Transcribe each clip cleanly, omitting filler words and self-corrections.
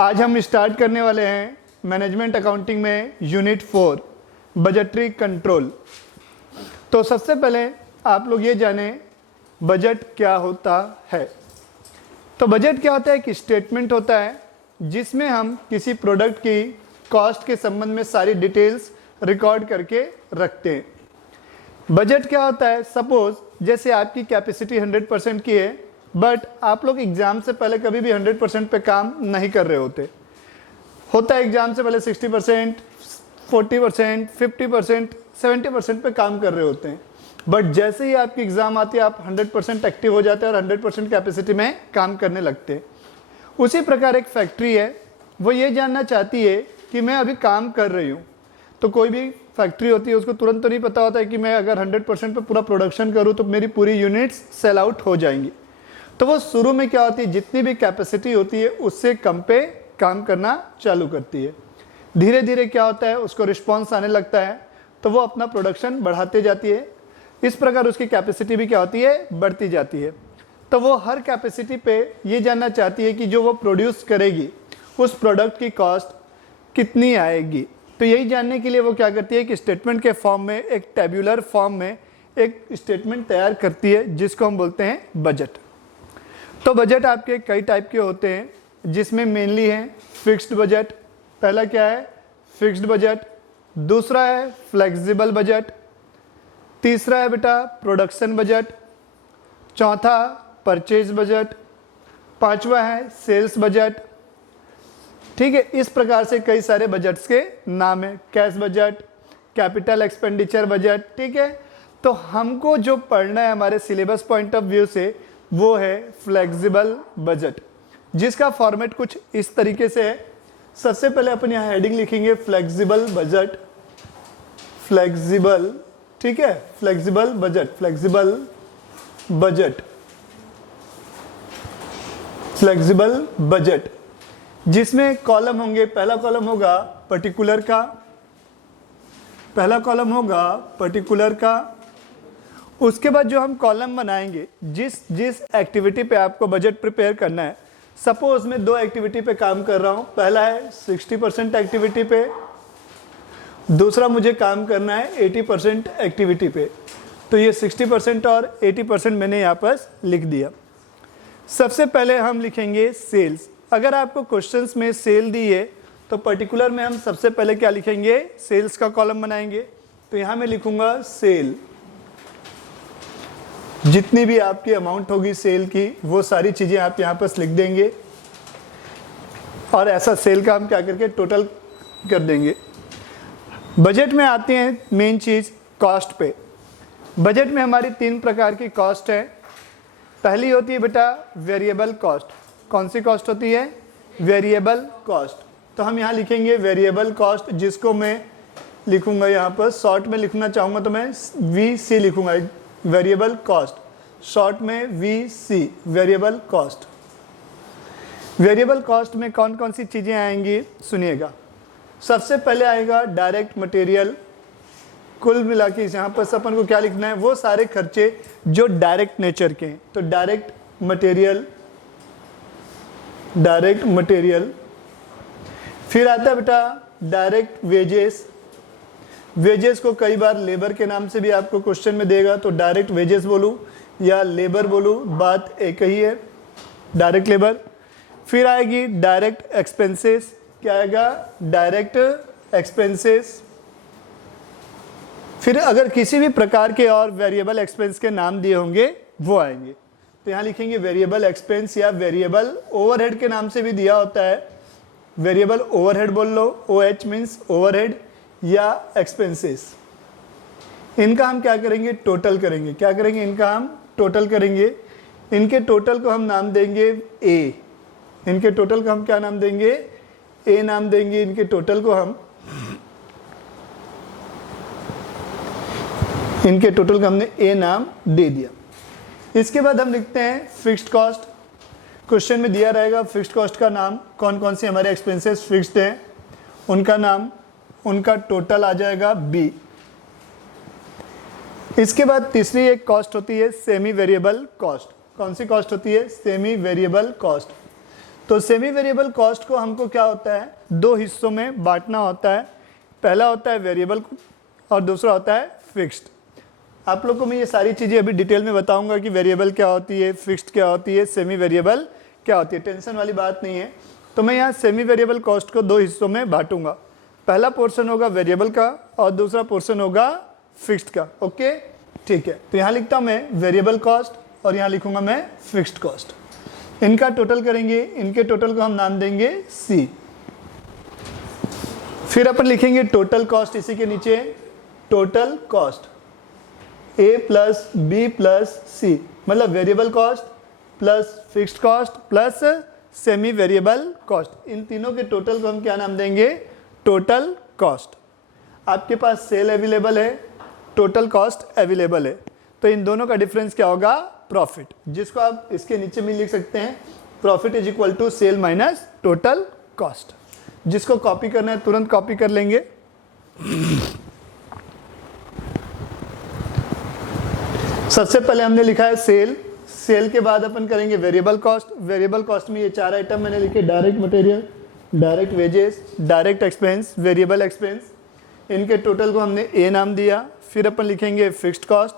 आज हम स्टार्ट करने वाले हैं मैनेजमेंट अकाउंटिंग में यूनिट 4 बजटरी कंट्रोल। तो सबसे पहले आप लोग ये जाने बजट क्या होता है। तो बजट क्या होता है? एक स्टेटमेंट होता है जिसमें हम किसी प्रोडक्ट की कॉस्ट के संबंध में सारी डिटेल्स रिकॉर्ड करके रखते हैं। बजट क्या होता है? सपोज जैसे आपकी कैपेसिटी 100% की है, बट आप लोग एग्जाम से पहले कभी भी 100% पे काम नहीं कर रहे होता है एग्जाम से पहले 60%, 40%, 50%, 70% पे काम कर रहे होते हैं। बट जैसे ही आपकी एग्जाम आती है आप 100% एक्टिव हो जाते हैं और 100% कैपेसिटी में काम करने लगते हैं। उसी प्रकार एक फैक्ट्री है, वो ये जानना चाहती है कि मैं अभी काम कर रही हूँ। तो कोई भी फैक्ट्री होती है उसको तुरंत तो नहीं पता होता है कि मैं अगर 100% पे पूरा प्रोडक्शन करूँ तो मेरी पूरी यूनिट्स सेल आउट हो जाएंगी। तो वो शुरू में क्या होती है, जितनी भी कैपेसिटी होती है उससे कम पे काम करना चालू करती है। धीरे धीरे क्या होता है, उसको रिस्पॉन्स आने लगता है तो वो अपना प्रोडक्शन बढ़ाते जाती है। इस प्रकार उसकी कैपेसिटी भी क्या होती है, बढ़ती जाती है। तो वो हर कैपेसिटी पे ये जानना चाहती है कि जो वो प्रोड्यूस करेगी उस प्रोडक्ट की कॉस्ट कितनी आएगी। तो यही जानने के लिए वो क्या करती है कि स्टेटमेंट के फॉर्म में, एक टेब्यूलर फॉर्म में एक स्टेटमेंट तैयार करती है जिसको हम बोलते हैं बजट। तो बजट आपके कई टाइप के होते हैं जिसमें मेनली है फिक्स्ड बजट। पहला क्या है? Fixed budget. दूसरा है फ्लेक्सिबल बजट। तीसरा है बेटा प्रोडक्शन बजट। चौथा परचेज बजट। पांचवा है सेल्स बजट। ठीक है, इस प्रकार से कई सारे बजट्स के नाम है। Cash budget, capital expenditure budget. ठीक है, तो हमको जो पढ़ना है हमारे सिलेबस पॉइंट ऑफ व्यू से वो है फ्लेक्सिबल बजट, जिसका फॉर्मेट कुछ इस तरीके से है। सबसे पहले अपन यहाँ हेडिंग लिखेंगे फ्लेक्सिबल बजट। फ्लेक्सिबल, ठीक है, flexible budget, flexible budget, flexible budget, जिसमें कॉलम होंगे। पहला कॉलम होगा पर्टिकुलर का, पहला कॉलम होगा पर्टिकुलर का। उसके बाद जो हम कॉलम बनाएंगे, जिस एक्टिविटी पे आपको बजट प्रिपेयर करना है। सपोज मैं दो एक्टिविटी पे काम कर रहा हूँ। पहला है 60% एक्टिविटी पे, दूसरा मुझे काम करना है 80% एक्टिविटी पे। तो ये 60% और 80% मैंने यहाँ पर लिख दिया। सबसे पहले हम लिखेंगे सेल्स। अगर आपको क्वेश्चंस में सेल दी है तो पर्टिकुलर में हम सबसे पहले क्या लिखेंगे? सेल्स का कॉलम बनाएंगे। तो यहाँ मैं लिखूंगा सेल। जितनी भी आपकी अमाउंट होगी सेल की वो सारी चीज़ें आप यहाँ पर लिख देंगे और ऐसा सेल का हम क्या करके टोटल कर देंगे। बजट में आते हैं मेन चीज़ कॉस्ट पे। बजट में हमारी 3 प्रकार की कॉस्ट है। पहली होती है बेटा वेरिएबल कॉस्ट। कौन सी कॉस्ट होती है? Variable cost. तो हम यहाँ लिखेंगे वेरिएबल कॉस्ट, जिसको मैं लिखूंगा यहाँ पर शॉर्ट में लिखना चाहूँगा तो मैं VC लिखूंगा। वेरिएबल कॉस्ट शॉर्ट में VC, variable cost. Variable cost में कौन कौन सी चीज़ें आएंगी सुनिएगा। सबसे पहले आएगा डायरेक्ट मटेरियल। कुल मिला के यहाँ पर अपन को क्या लिखना है? वो सारे खर्चे जो डायरेक्ट नेचर के हैं। तो डायरेक्ट मटेरियल, डायरेक्ट मटेरियल। फिर आता है बेटा डायरेक्ट वेजेस। वेजेस को कई बार लेबर के नाम से भी आपको क्वेश्चन में देगा, तो डायरेक्ट वेजेस बोलूँ या लेबर बोलूँ, बात एक ही है, डायरेक्ट लेबर। फिर आएगी डायरेक्ट एक्सपेंसेस। क्या आएगा? Direct expenses. फिर अगर किसी भी प्रकार के और वेरिएबल एक्सपेंस के नाम दिए होंगे वो आएंगे। तो यहाँ लिखेंगे वेरिएबल एक्सपेंस या वेरिएबल ओवरहेड के नाम से भी दिया होता है। वेरिएबल ओवरहेड बोल लो, OH मीन्स ओवरहेड या एक्सपेंसेस। इनका हम क्या करेंगे? टोटल करेंगे। क्या करेंगे? इनका हम टोटल करेंगे। इनके टोटल को हम नाम देंगे A। इनके टोटल को हम क्या नाम देंगे? A नाम देंगे। इनके टोटल को हम हमने A नाम दे दिया। इसके बाद हम लिखते हैं फिक्स्ड कॉस्ट। क्वेश्चन में दिया रहेगा फिक्स्ड कॉस्ट का नाम, कौन कौन से हमारे एक्सपेंसेस फिक्स्ड हैं उनका नाम, उनका टोटल आ जाएगा B। इसके बाद तीसरी एक कॉस्ट होती है सेमी वेरिएबल कॉस्ट। कौन सी कॉस्ट होती है? Semi variable cost. तो सेमी वेरिएबल कॉस्ट को हमको क्या होता है, दो हिस्सों में बांटना होता है। पहला होता है वेरिएबल और दूसरा होता है फिक्स्ड। आप लोग को मैं ये सारी चीज़ें अभी डिटेल में बताऊंगा कि वेरिएबल क्या होती है, फिक्स्ड क्या होती है, सेमी वेरिएबल क्या होती है, टेंशन वाली बात नहीं है। तो मैं यहाँ सेमी वेरिएबल कॉस्ट को दो हिस्सों में बांटूंगा। पहला पोर्शन होगा वेरिएबल का और दूसरा पोर्शन होगा फिक्स्ड का। ओके, ठीक है। तो यहाँ लिखता हूँ मैं वेरिएबल कॉस्ट और यहाँ लिखूंगा मैं फिक्स्ड कॉस्ट। इनका टोटल करेंगे, इनके टोटल को हम नाम देंगे सी। फिर अपन लिखेंगे टोटल कॉस्ट, इसी के नीचे total cost A plus B plus C, मतलब variable cost plus fixed cost plus semi variable cost. इन तीनों के टोटल को हम क्या नाम देंगे, टोटल कॉस्ट। आपके पास सेल अवेलेबल है, टोटल कॉस्ट अवेलेबल है, तो इन दोनों का डिफरेंस क्या होगा, प्रॉफिट, जिसको आप इसके नीचे में लिख सकते हैं profit is equal to sale minus total cost. जिसको कॉपी करना है तुरंत कॉपी कर लेंगे। सबसे पहले हमने लिखा है सेल, सेल के बाद अपन करेंगे वेरिएबल कॉस्ट। वेरिएबल कॉस्ट में ये चार आइटम मैंने लिखे, direct material, direct wages, direct expense, variable expense. इनके टोटल को हमने ए नाम दिया। फिर अपन लिखेंगे फिक्स्ड कॉस्ट,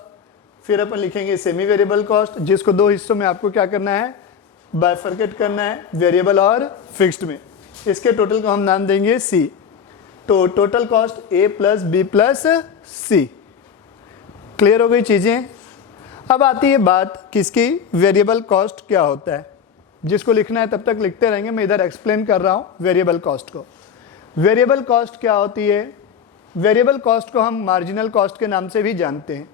फिर अपन लिखेंगे सेमी वेरिएबल कॉस्ट, जिसको दो हिस्सों में आपको क्या करना है, बाइफरकेट करना है, वेरिएबल और फिक्स्ड में। इसके टोटल को हम नाम देंगे सी। तो total cost A plus B plus C. Clear हो गई चीज़ें। अब आती है बात किसकी, वेरिएबल कॉस्ट क्या होता है। जिसको लिखना है तब तक लिखते रहेंगे, मैं इधर एक्सप्लेन कर रहा हूँ वेरिएबल कॉस्ट को। वेरिएबल कॉस्ट क्या होती है, वेरिएबल कॉस्ट को हम मार्जिनल कॉस्ट के नाम से भी जानते हैं।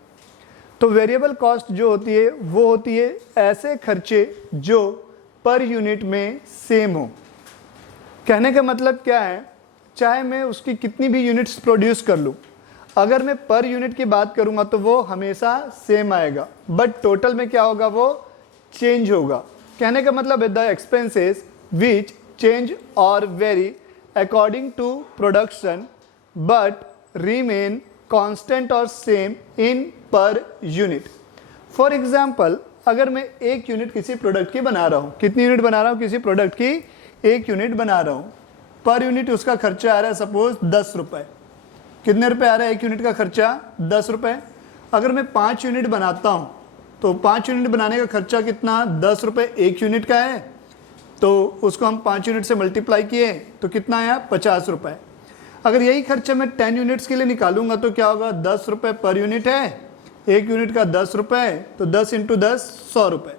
तो वेरिएबल कॉस्ट जो होती है वो होती है ऐसे खर्चे जो पर यूनिट में सेम हो। कहने का मतलब क्या है, चाहे मैं उसकी कितनी भी यूनिट्स प्रोड्यूस कर लूँ, अगर मैं पर यूनिट की बात करूँगा तो वो हमेशा सेम आएगा, बट टोटल में क्या होगा, वो चेंज होगा। कहने का मतलब है द एक्सपेंसेस विच चेंज और vary according to production but remain constant और same in per unit. For example, अगर मैं एक यूनिट किसी प्रोडक्ट की बना रहा हूँ, कितनी यूनिट बना रहा हूँ, किसी प्रोडक्ट की एक यूनिट बना रहा हूँ, पर यूनिट उसका खर्चा आ रहा है सपोज 10 रुपये। कितने रुपए आ रहा है एक यूनिट का खर्चा, 10 रुपये। अगर मैं 5 यूनिट बनाता हूँ तो 5 यूनिट बनाने का खर्चा कितना, 10 रुपये एक यूनिट का है, तो उसको हम 5 यूनिट से मल्टीप्लाई किए तो कितना आया, 50 रुपये। अगर यही खर्चा मैं 10 यूनिट्स के लिए निकालूंगा तो क्या होगा, 10 रुपये पर यूनिट है, एक यूनिट का 10 रुपये, तो 10 इंटू 10 100 रुपये।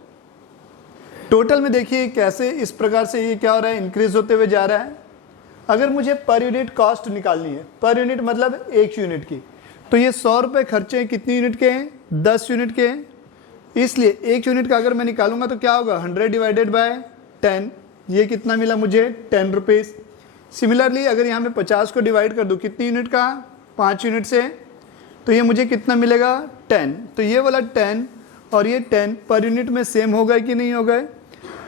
टोटल में देखिए कैसे इस प्रकार से ये क्या हो रहा है, इंक्रीज होते हुए जा रहा है। अगर मुझे पर यूनिट कॉस्ट निकालनी है, पर यूनिट मतलब एक यूनिट की, तो ये 100 रुपये खर्चे कितनी यूनिट के हैं, 10 यूनिट के हैं। इसलिए एक यूनिट का अगर मैं निकालूंगा तो क्या होगा, 100 डिवाइडेड बाय 10, ये कितना मिला मुझे, 10 रुपीज़। सिमिलरली अगर यहाँ मैं 50 को डिवाइड कर दूँ कितनी यूनिट का, 5 यूनिट से, तो ये मुझे कितना मिलेगा, 10। तो ये वाला 10 और ये 10 पर यूनिट में सेम हो गए कि नहीं हो गए।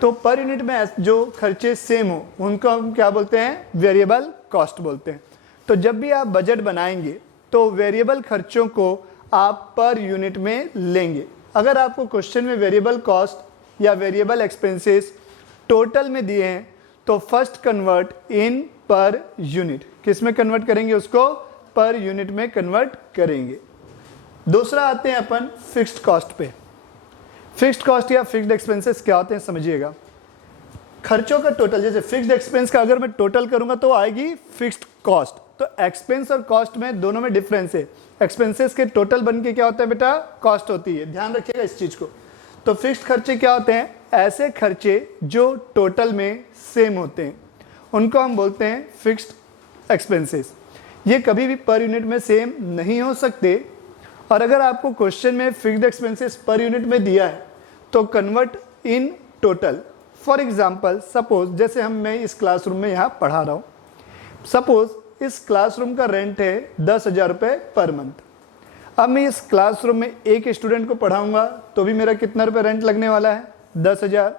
तो पर यूनिट में जो खर्चे सेम हो उनको हम क्या बोलते हैं, वेरिएबल कॉस्ट बोलते हैं। तो जब भी आप बजट बनाएंगे तो वेरिएबल खर्चों को आप पर यूनिट में लेंगे। अगर आपको क्वेश्चन में वेरिएबल कॉस्ट या वेरिएबल एक्सपेंसेस टोटल में दिए हैं तो first convert in per unit, किस में कन्वर्ट करेंगे, उसको पर यूनिट में कन्वर्ट करेंगे। दूसरा आते हैं अपन फिक्स्ड कॉस्ट पे। फिक्स्ड कॉस्ट या फिक्स्ड एक्सपेंसेस क्या होते हैं समझिएगा। खर्चों का टोटल, जैसे फिक्स्ड एक्सपेंस का अगर मैं टोटल करूंगा तो आएगी फिक्स्ड कॉस्ट। तो एक्सपेंस और कॉस्ट में दोनों में डिफरेंस है। एक्सपेंसेस के टोटल बन के क्या होता है बेटा, कॉस्ट होती है, ध्यान रखिएगा इस चीज को। तो फिक्स्ड खर्चे क्या होते हैं, ऐसे खर्चे जो टोटल में सेम होते हैं, उनको हम बोलते हैं फिक्स्ड एक्सपेंसेस। ये कभी भी पर यूनिट में सेम नहीं हो सकते। और अगर आपको क्वेश्चन में फिक्स्ड एक्सपेंसेस पर यूनिट में दिया है तो convert in total. For example suppose जैसे मैं इस क्लासरूम में यहाँ पढ़ा रहा हूँ, सपोज इस क्लासरूम का रेंट है 10,000 रुपये पर मंथ। अब मैं इस क्लासरूम में एक स्टूडेंट को पढ़ाऊँगा तो भी मेरा कितना रुपये रेंट लगने वाला है, 10,000।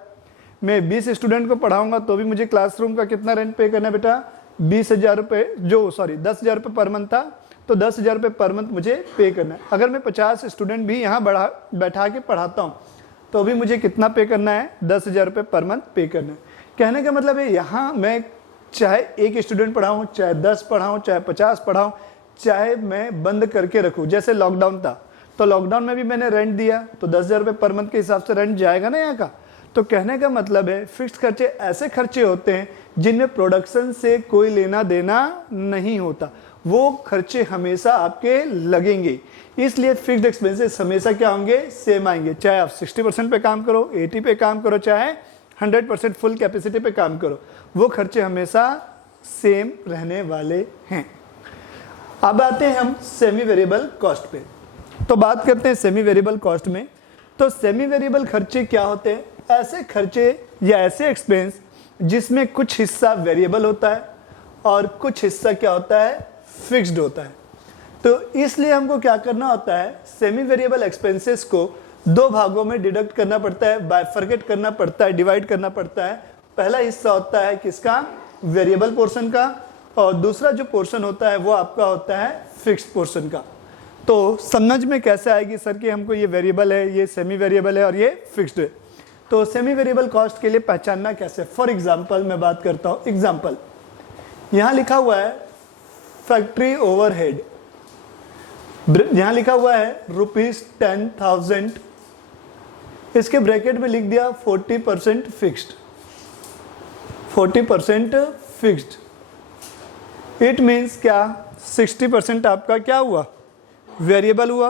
मैं 20 स्टूडेंट को पढ़ाऊँगा तो भी मुझे क्लासरूम का कितना रेंट पे करना है बेटा, 20,000 रुपये, 10,000 रुपये पर मंथ था, तो 10,000 रुपये पर मंथ मुझे पे करना है। अगर मैं 50 स्टूडेंट भी यहाँ बैठा के पढ़ाता हूँ तो भी मुझे कितना पे करना है, 10,000 रुपये पर मंथ पे करना है। कहने का मतलब है यहाँ मैं चाहे एक स्टूडेंट पढ़ाऊँ, चाहे 10 पढ़ाऊँ, चाहे 50 पढ़ाऊँ, चाहे मैं बंद करके रखूँ, जैसे लॉकडाउन था तो लॉकडाउन में भी मैंने रेंट दिया तो 10,000 रुपये पर मंथ के हिसाब से रेंट जाएगा ना यहाँ का। तो कहने का मतलब है फिक्स्ड खर्चे ऐसे खर्चे होते हैं जिनमें प्रोडक्शन से कोई लेना देना नहीं होता, वो खर्चे हमेशा आपके लगेंगे। इसलिए फिक्स्ड एक्सपेंसेस हमेशा क्या होंगे, सेम आएंगे, चाहे आप 60% पे काम करो, 80 पे काम करो, चाहे 100% फुल कैपेसिटी पे काम करो, वो खर्चे हमेशा सेम रहने वाले हैं। अब आते हैं हम सेमी वेरिएबल कॉस्ट पे। तो बात करते हैं सेमी वेरिएबल कॉस्ट में। तो सेमी वेरिएबल खर्चे क्या होते हैं, ऐसे खर्चे या ऐसे एक्सपेंस जिसमें कुछ हिस्सा वेरिएबल होता है और कुछ हिस्सा क्या होता है, फिक्स्ड होता है। तो इसलिए हमको क्या करना होता है, सेमी वेरिएबल एक्सपेंसेस को दो भागों में डिडक्ट करना पड़ता है, बाइफरकेट करना पड़ता है, डिवाइड करना पड़ता है। पहला हिस्सा होता है किसका, वेरिएबल पोर्शन का, और दूसरा जो पोर्शन होता है वो आपका होता है फिक्स्ड पोर्शन का। तो समझ में कैसे आएगी सर कि हमको ये वेरिएबल है, ये सेमी वेरिएबल है और ये फिक्स्ड है। तो सेमी वेरिएबल कॉस्ट के लिए पहचानना कैसे, फॉर एग्जांपल मैं बात करता हूँ, एग्जांपल यहाँ लिखा हुआ है फैक्ट्री ओवरहेड, यहाँ लिखा हुआ है ₹10,000, इसके ब्रैकेट में लिख दिया 40% फिक्स्ड, 40% फिक्स्ड। इट मीन्स क्या, 60% आपका क्या हुआ, वेरिएबल हुआ।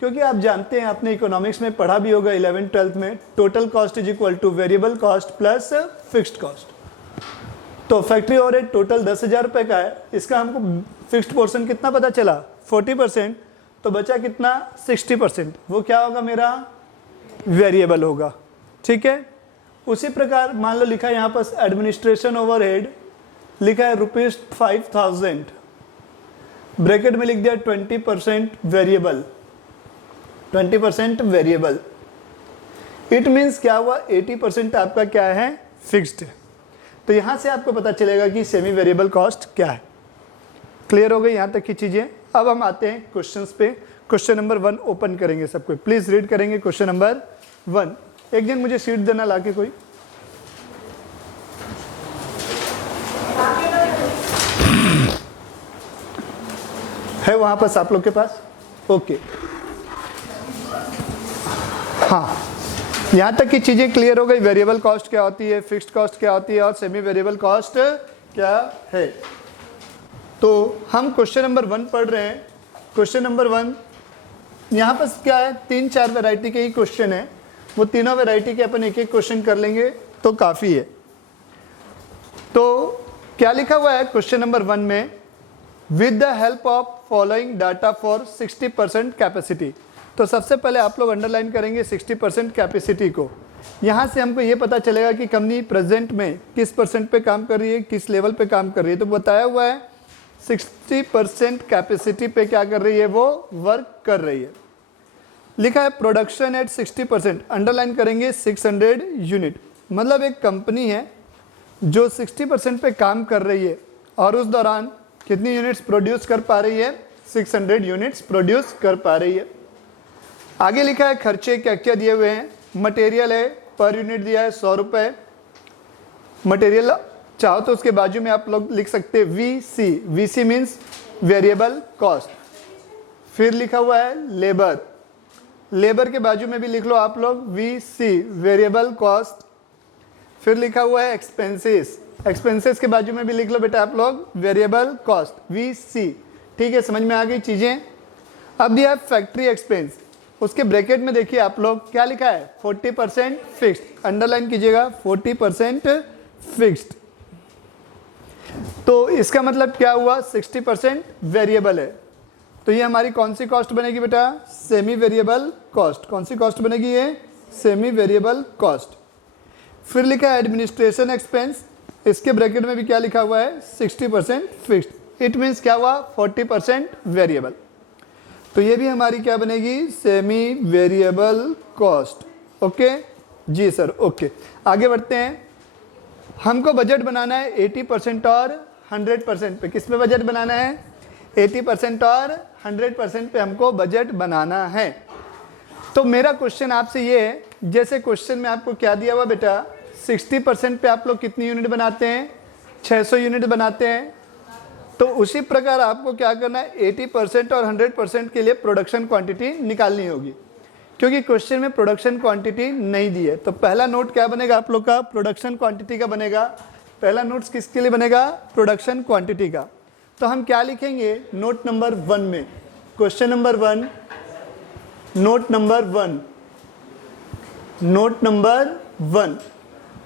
क्योंकि आप जानते हैं, आपने इकोनॉमिक्स में पढ़ा भी होगा 11th-12th में, total cost is equal two variable cost plus fixed cost. तो फैक्ट्री ओवरहेड टोटल 10,000 रुपये का है, इसका हमको फिक्स्ड पोर्शन कितना पता चला, 40%, तो बचा कितना 60%, वो क्या होगा मेरा, वेरिएबल होगा। ठीक है, उसी प्रकार मान लो लिखा है यहाँ पर एडमिनिस्ट्रेशन ओवरहेड, लिखा है ₹5,000, ब्रैकेट में लिख दिया 20% वेरिएबल, 20% वेरिएबल। इट मीन्स क्या हुआ, 80% आपका क्या है, फिक्स्ड। तो यहाँ से आपको पता चलेगा कि सेमी वेरिएबल कॉस्ट क्या है। क्लियर हो गई यहाँ तक की चीज़ें। अब हम आते हैं क्वेश्चंस पे। क्वेश्चन नंबर 1 ओपन करेंगे, सबको प्लीज़ रीड करेंगे। क्वेश्चन नंबर 1, एक दिन मुझे शीट देना लाके, कोई है वहाँ पास आप लोग के पास, ओके। हाँ, यहाँ तक की चीज़ें क्लियर हो गई, वेरिएबल कॉस्ट क्या होती है, फिक्स्ड कॉस्ट क्या होती है और सेमी वेरिएबल कॉस्ट क्या है। तो हम क्वेश्चन नंबर 1 पढ़ रहे हैं। क्वेश्चन नंबर 1 यहाँ पर क्या है, 3-4 वैरायटी के ही क्वेश्चन है, वो तीनों वैरायटी के अपन एक एक क्वेश्चन कर लेंगे तो काफ़ी है। तो क्या लिखा हुआ है क्वेश्चन नंबर 1 में, with the help of following data for 60% capacity. तो सबसे पहले आप लोग अंडरलाइन करेंगे 60% कैपेसिटी को। यहाँ से हमको ये पता चलेगा कि कंपनी प्रेजेंट में किस परसेंट पे काम कर रही है, किस लेवल पे काम कर रही है। तो बताया हुआ है 60% कैपेसिटी पे क्या कर रही है, वो वर्क कर रही है। लिखा है प्रोडक्शन एट 60%, अंडरलाइन करेंगे 600 यूनिट। मतलब एक कंपनी है जो 60% पे काम कर रही है और उस दौरान कितनी यूनिट्स प्रोड्यूस कर पा रही है, 600 यूनिट्स प्रोड्यूस कर पा रही है। आगे लिखा है खर्चे क्या क्या दिए हुए हैं। मटेरियल है, पर यूनिट दिया है 100 रुपये। मटेरियल चाहो तो उसके बाजू में आप लोग लिख सकते हैं VC, VC means variable cost. फिर लिखा हुआ है लेबर, लेबर के बाजू में भी लिख लो आप लोग VC, वेरिएबल कॉस्ट। फिर लिखा हुआ है एक्सपेंसेस, एक्सपेंसेस के बाजू में भी लिख लो बेटा आप लोग वेरिएबल कॉस्ट VC। ठीक है, समझ में आ गई चीज़ें। अब दिया है फैक्ट्री एक्सपेंस, उसके ब्रैकेट में देखिए आप लोग क्या लिखा है, 40% फिक्स्ड, अंडरलाइन कीजिएगा 40% फिक्स्ड। तो इसका मतलब क्या हुआ, 60% वेरिएबल है। तो ये हमारी कौन सी कॉस्ट बनेगी बेटा, सेमी वेरिएबल कॉस्ट। कौन सी कॉस्ट बनेगी ये, सेमी वेरिएबल कॉस्ट। फिर लिखा है एडमिनिस्ट्रेशन एक्सपेंस, इसके ब्रैकेट में भी क्या लिखा हुआ है, 60% फिक्स्ड। इट मीन्स क्या हुआ, 40% वेरिएबल। तो ये भी हमारी क्या बनेगी, सेमी वेरिएबल कॉस्ट। ओके जी सर, ओके। आगे बढ़ते हैं। हमको बजट बनाना है 80% और 100% पे। किस पे बजट बनाना है, 80% और 100% पे हमको बजट बनाना है। तो मेरा क्वेश्चन आपसे ये है, जैसे क्वेश्चन में आपको क्या दिया हुआ बेटा, 60% पे आप लोग कितनी यूनिट बनाते हैं? 600 यूनिट बनाते हैं। तो उसी प्रकार आपको क्या करना है, 80% और 100% के लिए प्रोडक्शन क्वांटिटी निकालनी होगी, क्योंकि क्वेश्चन में प्रोडक्शन क्वांटिटी नहीं दी है। तो पहला नोट क्या बनेगा आप लोग का? प्रोडक्शन क्वांटिटी का बनेगा। पहला नोट्स किसके लिए बनेगा? प्रोडक्शन क्वांटिटी का। तो हम क्या लिखेंगे नोट नंबर 1 में? Question number 1, note number 1, note number 1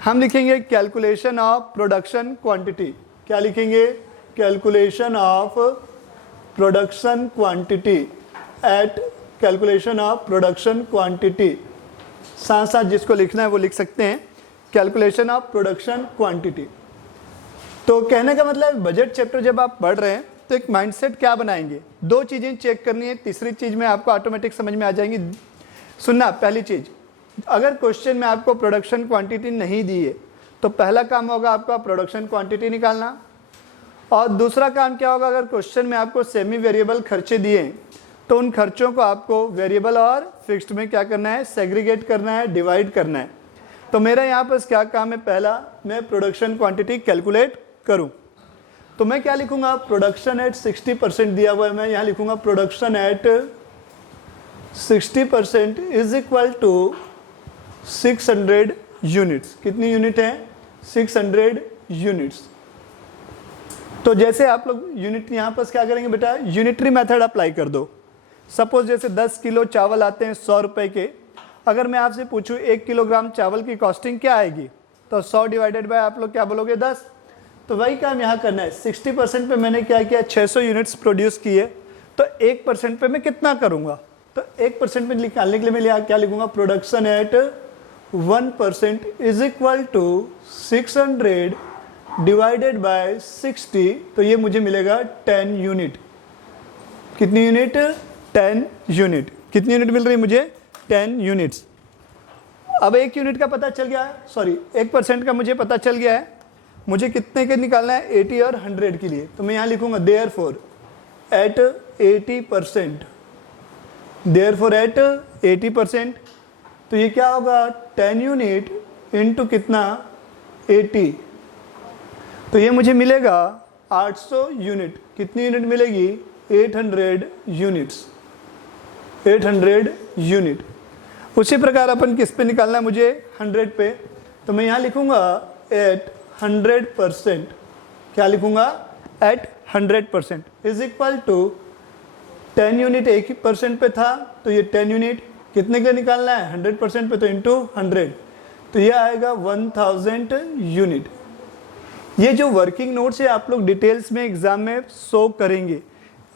हम लिखेंगे कैलकुलेशन ऑफ प्रोडक्शन क्वांटिटी। क्या लिखेंगे? Calculation of production quantity eight calculation of production quantity. साथ साथ जिसको लिखना है वो लिख सकते हैं, कैलकुलेशन ऑफ प्रोडक्शन क्वांटिटी। तो कहने का मतलब बजट चैप्टर जब आप पढ़ रहे हैं तो एक माइंडसेट क्या बनाएंगे? 2 चीज़ें चेक करनी है, तीसरी चीज़ में आपको ऑटोमेटिक समझ में आ जाएंगी। सुनना, पहली चीज़, अगर क्वेश्चन में आपको प्रोडक्शन क्वांटिटी नहीं दी है तो पहला काम होगा आपका प्रोडक्शन क्वांटिटी निकालना। और दूसरा काम क्या होगा, अगर क्वेश्चन में आपको सेमी वेरिएबल खर्चे दिए हैं तो उन खर्चों को आपको वेरिएबल और फिक्स्ड में क्या करना है? सेग्रीगेट करना है, डिवाइड करना है। तो मेरा यहाँ पर क्या काम है? पहला, मैं प्रोडक्शन क्वांटिटी कैलकुलेट करूँ। तो मैं क्या लिखूंगा? प्रोडक्शन एट 60% दिया हुआ है, मैं यहाँ लिखूंगा production at 60% is equal to 600 units. कितनी यूनिट है? 600 यूनिट्स। तो जैसे आप लोग यूनिट यहाँ पर क्या करेंगे बेटा? यूनिटरी मेथड अप्लाई कर दो। सपोज जैसे 10 किलो चावल आते हैं 100 रुपये के, अगर मैं आपसे पूछूं 1 किलोग्राम चावल की कॉस्टिंग क्या आएगी, तो 100 डिवाइडेड बाय आप लोग क्या बोलोगे? 10। तो वही काम यहाँ करना है। 60% पे मैंने क्या किया? 600 यूनिट्स प्रोड्यूस किए, तो 1% पे मैं कितना करूँगा? तो 1% पे निकालने के लिए मैं यहाँ क्या लिखूँगा? Production at 1% is equal to 600 divided by 60, तो ये मुझे मिलेगा 10 यूनिट। कितनी यूनिट? 10 यूनिट। कितनी यूनिट मिल रही है मुझे? 10 यूनिट्स। अब 1 यूनिट का पता चल गया है, सॉरी 1% का मुझे पता चल गया है। मुझे कितने के निकालना है? 80 और 100 के लिए। तो मैं यहाँ लिखूंगा देयरफॉर एट 80%, देयरफॉर एट 80%। तो ये क्या होगा? 10 यूनिट इंटू कितना? 80। तो ये मुझे मिलेगा 800 यूनिट। कितनी यूनिट मिलेगी? 800 यूनिट्स, 800 यूनिट। उसी प्रकार अपन किस पे निकालना है मुझे? 100 पे। तो मैं यहाँ लिखूंगा एट 100%। क्या लिखूंगा? At 100% is equal to 10 unit 1% पे था, तो ये 10 यूनिट कितने के निकालना है? 100% पे, तो इंटू 100, तो ये आएगा 1000 यूनिट। ये जो वर्किंग नोट्स है आप लोग डिटेल्स में एग्जाम में शो करेंगे।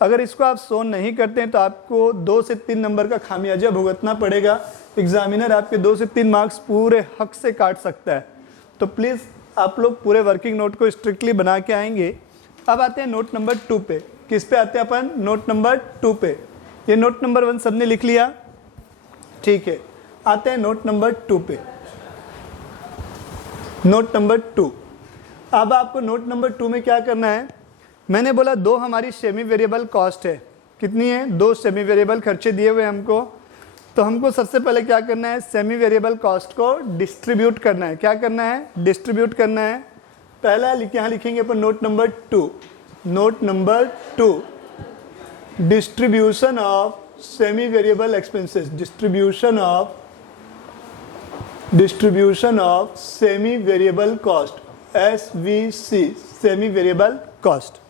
अगर इसको आप शो नहीं करते हैं तो आपको 2 से 3 नंबर का खामियाजा भुगतना पड़ेगा। एग्जामिनर आपके 2 से 3 मार्क्स पूरे हक से काट सकता है। तो प्लीज़ आप लोग पूरे वर्किंग नोट को स्ट्रिक्टली बना के आएंगे। अब आते हैं नोट नंबर 2 पे। किस पे आते हैं अपन? नोट नंबर 2 पे। ये नोट नंबर 1 सबने लिख लिया, ठीक है। आते हैं नोट नंबर 2 पे। Note number 2। अब आपको नोट नंबर 2 में क्या करना है? मैंने बोला 2 हमारी सेमी वेरिएबल कॉस्ट है। कितनी है? 2 सेमी वेरिएबल खर्चे दिए हुए हमको। तो हमको सबसे पहले क्या करना है? सेमी वेरिएबल कॉस्ट को डिस्ट्रीब्यूट करना है। क्या करना है? डिस्ट्रीब्यूट करना है। पहला यहाँ लिखेंगे अपन note number 2। Note number 2, distribution of semi variable expenses. Distribution of semi variable cost, SVC, semi variable cost.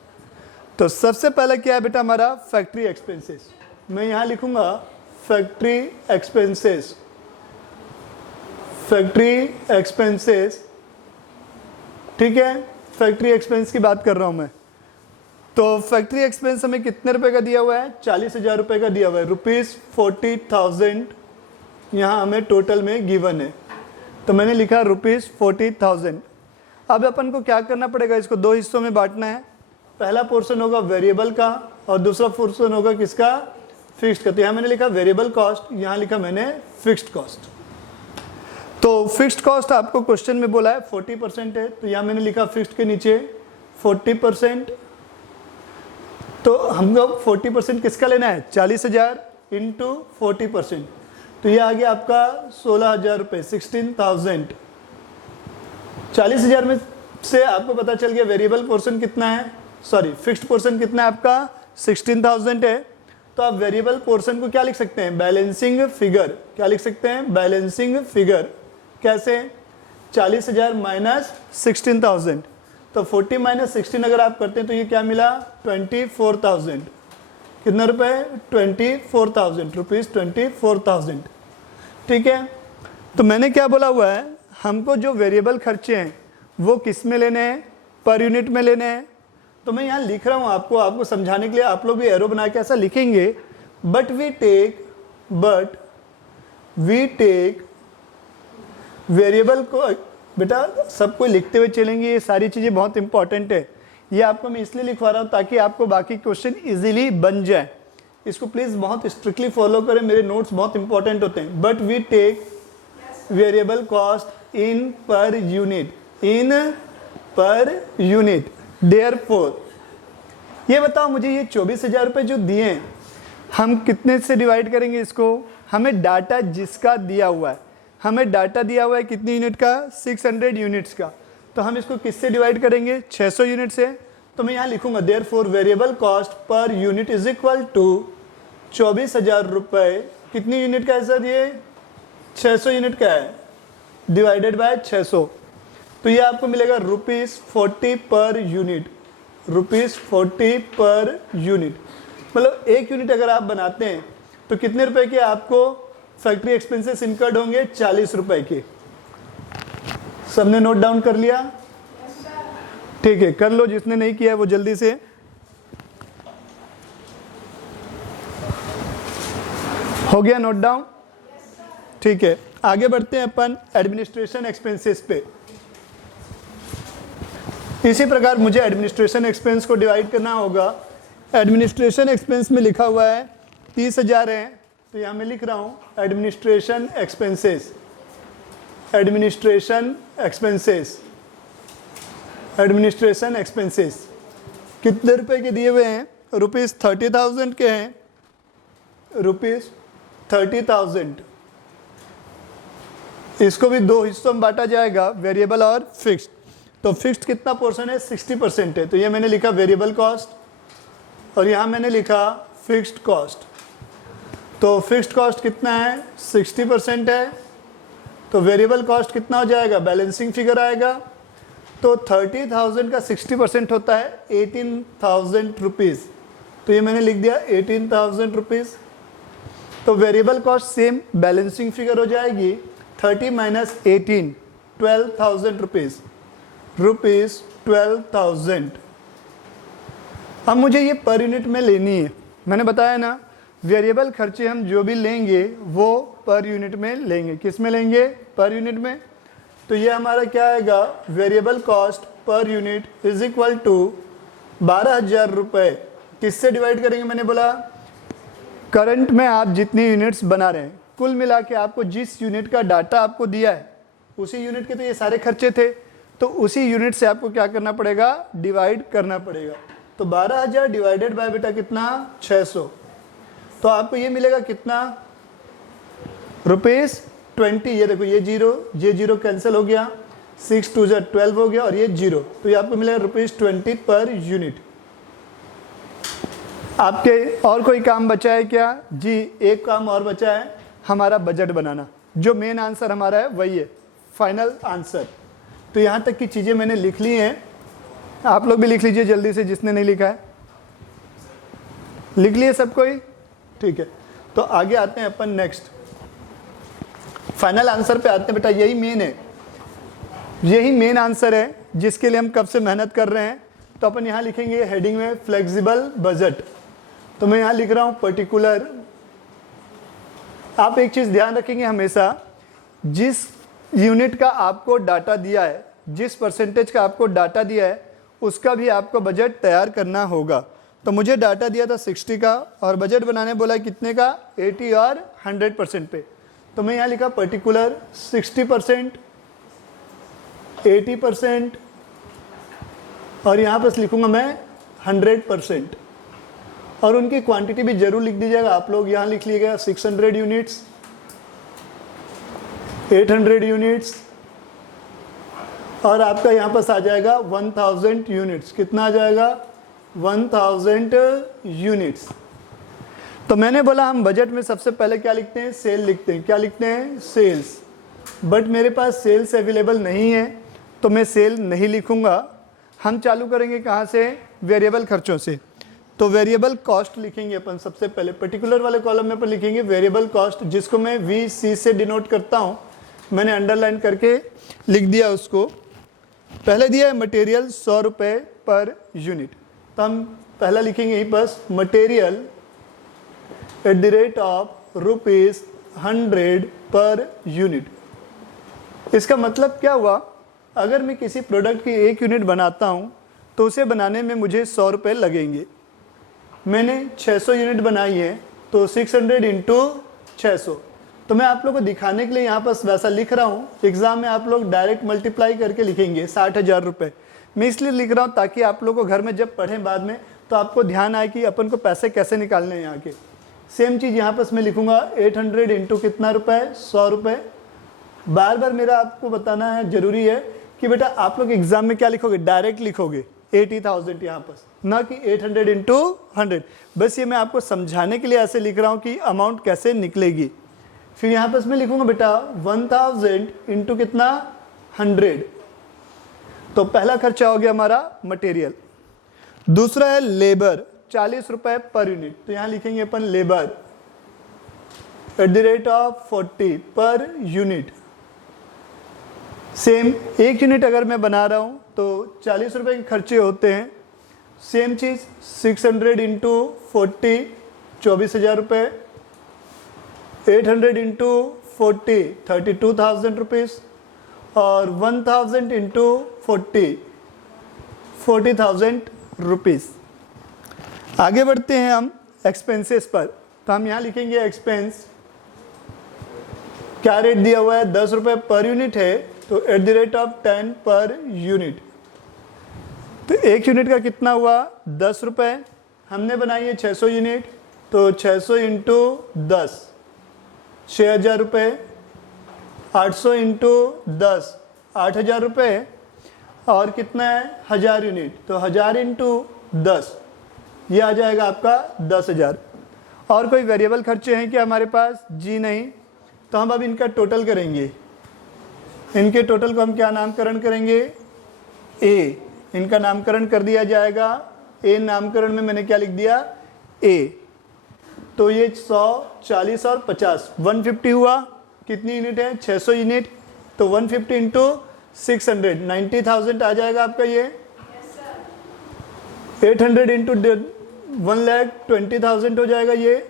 तो सबसे पहले क्या है बेटा हमारा? Factory expenses. मैं यहाँ लिखूंगा फैक्ट्री एक्सपेंसेस, फैक्ट्री एक्सपेंसेस, ठीक है। फैक्ट्री एक्सपेंस की बात कर रहा हूँ मैं। तो फैक्ट्री एक्सपेंस हमें कितने रुपए का दिया हुआ है? 40,000 रुपये का दिया हुआ है। ₹40,000 यहाँ हमें टोटल में गिवन है, तो मैंने लिखा ₹40,000। अब अपन को क्या करना पड़ेगा? इसको 2 हिस्सों में बांटना है। पहला पोर्शन होगा वेरिएबल का और दूसरा पोर्शन होगा किसका? फिक्स्ड का। तो यहाँ मैंने लिखा वेरिएबल कॉस्ट, यहाँ लिखा मैंने फिक्स्ड कॉस्ट। तो फिक्स्ड कॉस्ट आपको क्वेश्चन में बोला है 40% है, तो यहाँ मैंने लिखा फिक्स्ड के नीचे 40%। तो हमको 40% किसका लेना है? 40,000 इंटू 40%, तो ये आ गया आपका 16,000 रुपये, 16,000। 40,000 में से आपको पता चल गया वेरिएबल पोर्शन कितना है, सॉरी फिक्स्ड पोर्शन कितना है आपका 16,000 है। तो आप वेरिएबल पोर्शन को क्या लिख सकते हैं, बैलेंसिंग फिगर। क्या लिख सकते हैं, बैलेंसिंग फिगर। कैसे, 40,000 माइनस 16,000, तो 40 माइनस 16 अगर आप करते हैं तो ये क्या मिला 24,000। कितना रुपए, 24,000 रुपीज़, 24,000। ठीक है, तो मैंने क्या बोला हुआ है, हमको जो वेरिएबल खर्चे हैं वो किस में लेने हैं, पर यूनिट में लेने हैं। तो मैं यहाँ लिख रहा हूँ आपको समझाने के लिए, आप लोग भी एरो बना के ऐसा लिखेंगे, बट वी टेक वेरिएबल को, बेटा सबको लिखते हुए चलेंगे, ये सारी चीज़ें बहुत इंपॉर्टेंट है। ये आपको मैं इसलिए लिखवा रहा हूँ ताकि आपको बाकी क्वेश्चन इजीली बन जाए। इसको प्लीज़ बहुत स्ट्रिक्टली फॉलो करें, मेरे नोट्स बहुत इंपॉर्टेंट होते हैं। But we take variable cost in per unit, therefore ये बताओ मुझे, ये 24,000 रुपये जो दिए हैं हम कितने से डिवाइड करेंगे इसको। हमें डाटा जिसका दिया हुआ है, हमें डाटा दिया हुआ है कितनी यूनिट का, 600 यूनिट्स का, तो हम इसको किससे डिवाइड करेंगे, 600 यूनिट से। तो मैं यहाँ लिखूंगा therefore variable cost per unit is equal to 24,000 रुपये, कितनी यूनिट का है सर, ये 600 यूनिट का है, डिवाइडेड बाय 600, तो ये आपको मिलेगा ₹40 पर यूनिट, ₹40 पर यूनिट। मतलब एक यूनिट अगर आप बनाते हैं तो कितने रुपए के आपको फैक्ट्री एक्सपेंसेस इनकर्ड होंगे, 40 रुपए के। सबने नोट डाउन कर लिया, ठीक है, कर लो, जिसने नहीं किया है वो जल्दी से। हो गया नोट डाउन, ठीक है। आगे बढ़ते हैं अपन एडमिनिस्ट्रेशन एक्सपेंसेस पे। इसी प्रकार मुझे एडमिनिस्ट्रेशन एक्सपेंस को डिवाइड करना होगा। एडमिनिस्ट्रेशन एक्सपेंस में लिखा हुआ है 30,000 है, तो यहाँ मैं लिख रहा हूँ administration expenses, administration expenses, administration expenses कितने रुपए के दिए हुए हैं, ₹30,000 के हैं, ₹30,000। इसको भी दो हिस्सों में बांटा जाएगा, वेरिएबल और फिक्स्ड। तो फिक्स्ड कितना पोर्शन है, 60% है, तो ये मैंने लिखा वेरिएबल कॉस्ट, और यहाँ मैंने लिखा फिक्स्ड कॉस्ट। तो फिक्स्ड कॉस्ट कितना है, 60% है, तो वेरिएबल कॉस्ट कितना हो जाएगा, बैलेंसिंग फिगर आएगा। तो 30,000 का 60% होता है 18,000 रुपीज़, तो ये मैंने लिख दिया 18,000 रुपीज़। तो variable cost same balancing figure हो जाएगी 30 माइनस 18, 12,000 रुपीज़, ₹12,000। अब मुझे ये पर यूनिट में लेनी है। मैंने बताया ना, वेरिएबल खर्चे हम जो भी लेंगे वो पर यूनिट में लेंगे। किस में लेंगे, पर यूनिट में। तो ये हमारा क्या आएगा, variable cost per unit is equal to 12,000 रुपये। किससे डिवाइड करेंगे, मैंने बोला करंट में आप जितनी यूनिट्स बना रहे हैं, कुल मिला के आपको जिस यूनिट का डाटा आपको दिया है उसी यूनिट के तो ये सारे खर्चे थे, तो उसी यूनिट से आपको क्या करना पड़ेगा, डिवाइड करना पड़ेगा। तो 12,000 डिवाइडेड बाय बेटा कितना, 600, तो आपको ये मिलेगा कितना, ₹20। ये देखो ये जीरो कैंसिल हो गया, 6 2 12 हो गया, और ये 0, तो ये आपको मिलेगा ₹20 पर यूनिट। आपके और कोई काम बचा है क्या, जी एक काम और बचा है, हमारा बजट बनाना। जो मेन आंसर हमारा है वही है फाइनल आंसर। तो यहाँ तक की चीज़ें मैंने लिख ली हैं, आप लोग भी लिख लीजिए जल्दी से, जिसने नहीं लिखा है। लिख लिए सब कोई, ठीक है। तो आगे आते हैं अपन नेक्स्ट फाइनल आंसर पे आते हैं। बेटा यही मेन है, यही मेन आंसर है जिसके लिए हम कब से मेहनत कर रहे हैं। तो अपन यहाँ लिखेंगे हेडिंग में फ्लेक्सिबल बजट। तो मैं यहाँ लिख रहा हूँ पर्टिकुलर। आप एक चीज़ ध्यान रखेंगे हमेशा, जिस यूनिट का आपको डाटा दिया है, जिस परसेंटेज का आपको डाटा दिया है, उसका भी आपको बजट तैयार करना होगा। तो मुझे डाटा दिया था 60 का, और बजट बनाने बोला कितने का, 80 और 100% पे। तो मैं यहाँ लिखा पर्टिकुलर 60%, 80%, और यहाँ पर लिखूंगा मैं 100%। और उनकी क्वांटिटी भी जरूर लिख दीजिएगा आप लोग। यहाँ लिख लीजिएगा 600 यूनिट्स, 800 यूनिट्स, और आपका यहाँ पास आ जाएगा 1000 यूनिट्स। कितना आ जाएगा? 1000 यूनिट्स। तो मैंने बोला हम बजट में सबसे पहले क्या लिखते हैं? सेल लिखते हैं। क्या लिखते हैं? सेल्स। बट मेरे पास सेल्स अवेलेबल नहीं है तो मैं सेल नहीं लिखूंगा। हम चालू करेंगे कहाँ से? वेरिएबल खर्चों से। तो वेरिएबल कॉस्ट लिखेंगे अपन सबसे पहले। पर्टिकुलर वाले कॉलम में अपन लिखेंगे वेरिएबल कॉस्ट, जिसको मैं VC से डिनोट करता हूँ। मैंने अंडरलाइन करके लिख दिया उसको। पहले दिया है मटेरियल 100 रुपये पर यूनिट, तो हम पहला लिखेंगे यहीं बस मटेरियल @ ₹100 पर यूनिट। इसका मतलब क्या हुआ? अगर मैं किसी प्रोडक्ट की 1 यूनिट बनाता हूँ तो उसे बनाने में मुझे 100 रुपये लगेंगे। मैंने 600 यूनिट बनाई है तो 600 × 600। तो मैं आप लोगों को दिखाने के लिए यहाँ पर वैसा लिख रहा हूँ। एग्ज़ाम में आप लोग डायरेक्ट मल्टीप्लाई करके लिखेंगे 60,000 रुपये। मैं इसलिए लिख रहा हूँ ताकि आप लोगों को घर में जब पढ़ें बाद में तो आपको ध्यान आए कि अपन को पैसे कैसे निकालने हैं यहाँ के। सेम चीज़ यहाँ पर मैं लिखूँगा 800 × कितना रुपये? 100 रुपये। बार बार मेरा आपको बताना है, ज़रूरी है कि बेटा आप लोग एग्ज़ाम में क्या लिखोगे? डायरेक्ट लिखोगे 80,000 यहाँ पर, ना कि 800 × 100। बस ये मैं आपको समझाने के लिए ऐसे लिख रहा हूँ कि अमाउंट कैसे निकलेगी। फिर यहाँ पर मैं लिखूँगा बेटा 1000 × कितना? 100। तो पहला खर्चा हो गया हमारा मटेरियल। दूसरा है लेबर, 40 रुपये पर यूनिट। तो यहाँ लिखेंगे अपन labour @40 per unit. Same 1 unit अगर मैं बना रहा हूँ तो 40 रुपये के खर्चे होते हैं। सेम चीज़ 600 × 40 24,000 रुपये, 800 × 40 32,000 रुपीज़ और 1000 × 40 40,000 रुपीज़। आगे बढ़ते हैं हम एक्सपेंसेस पर। तो हम यहाँ लिखेंगे एक्सपेंस, क्या रेट दिया हुआ है? 10 रुपये पर यूनिट है तो @10 पर यूनिट। तो 1 यूनिट का कितना हुआ? 10 रुपये। हमने बनाई है 600 यूनिट तो 600 × 10 6,000 रुपये, 800 × 10 8,000 रुपये और कितना है? 1000 यूनिट तो 1000 × 10 ये आ जाएगा आपका 10,000। और कोई वेरिएबल खर्चे हैं क्या हमारे पास? जी नहीं। तो हम अब इनका टोटल करेंगे। इनके टोटल को हम क्या नामकरण करेंगे? ए। इनका नामकरण कर दिया जाएगा ए। नामकरण में मैंने क्या लिख दिया? ए। तो ये 100 40 और 50 150 हुआ। कितनी यूनिट है? 600 यूनिट। तो 150 × 600 90,000 आ जाएगा आपका ये। 800 × 1,20,000 हो जाएगा ये।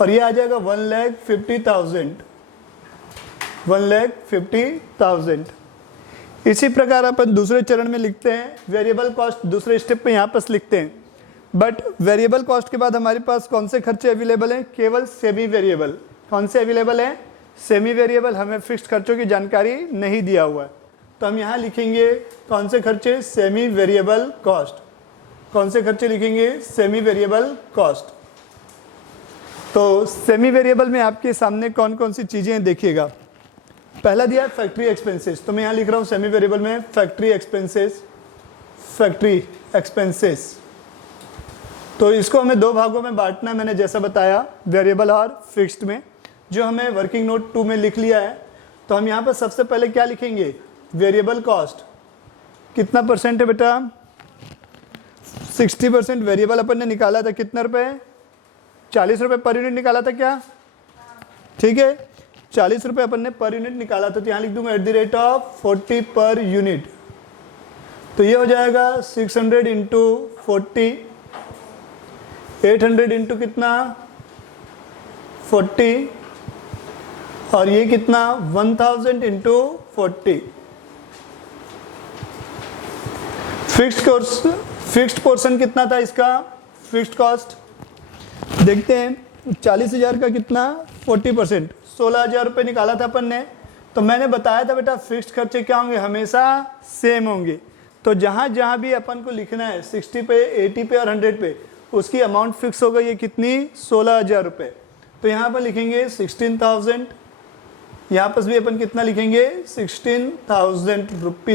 और ये आ जाएगा 1,50,000 1,50,000। इसी प्रकार अपन दूसरे चरण में लिखते हैं वेरिएबल कॉस्ट। दूसरे स्टेप पे यहाँ पर लिखते हैं। बट वेरिएबल कॉस्ट के बाद हमारे पास कौन से खर्चे अवेलेबल हैं? केवल सेमी वेरिएबल। कौन से अवेलेबल हैं? Semi variable. हमें फिक्स्ड खर्चों की जानकारी नहीं दिया हुआ है तो हम यहाँ लिखेंगे कौन से खर्चे? Semi variable cost. कौन से खर्चे लिखेंगे? Semi variable cost. तो सेमी वेरिएबल में आपके सामने कौन कौन सी चीज़ें हैं देखिएगा। पहला दिया है फैक्ट्री एक्सपेंसेस। तो मैं यहाँ लिख रहा हूँ सेमी वेरिएबल में फैक्ट्री एक्सपेंसेस। फैक्ट्री एक्सपेंसेस तो इसको हमें 2 भागों में बांटना है, मैंने जैसा बताया, वेरिएबल और फिक्स्ड में, जो हमें वर्किंग नोट 2 में लिख लिया है। तो हम यहाँ पर सबसे पहले क्या लिखेंगे? Variable cost. कितना परसेंट है बेटा? 60% वेरिएबल अपन ने निकाला था। कितना रुपए? 40 रुपये पर यूनिट निकाला था क्या? ठीक है, 40 रुपये अपन ने पर यूनिट निकाला था। तो यहाँ लिख दूंगा @40 पर यूनिट। तो ये हो जाएगा 600 × 40 800 × कितना? 40 और ये कितना? 1000 × 40। फिक्स्ड पोर्शन कितना था इसका? फिक्स्ड कॉस्ट देखते हैं। 40,000 का कितना? 40% 16,000 रुपये निकाला था अपन ने। तो मैंने बताया था बेटा फिक्स्ड खर्चे क्या होंगे? हमेशा सेम होंगे। तो जहाँ जहाँ भी अपन को लिखना है 60 पे 80 पे और 100 पे उसकी अमाउंट फिक्स हो गई है। कितनी? 16,000 रुपये। तो यहाँ पर लिखेंगे 16,000 यहाँ पर भी अपन कितना लिखेंगे 16,000 रुपीज़।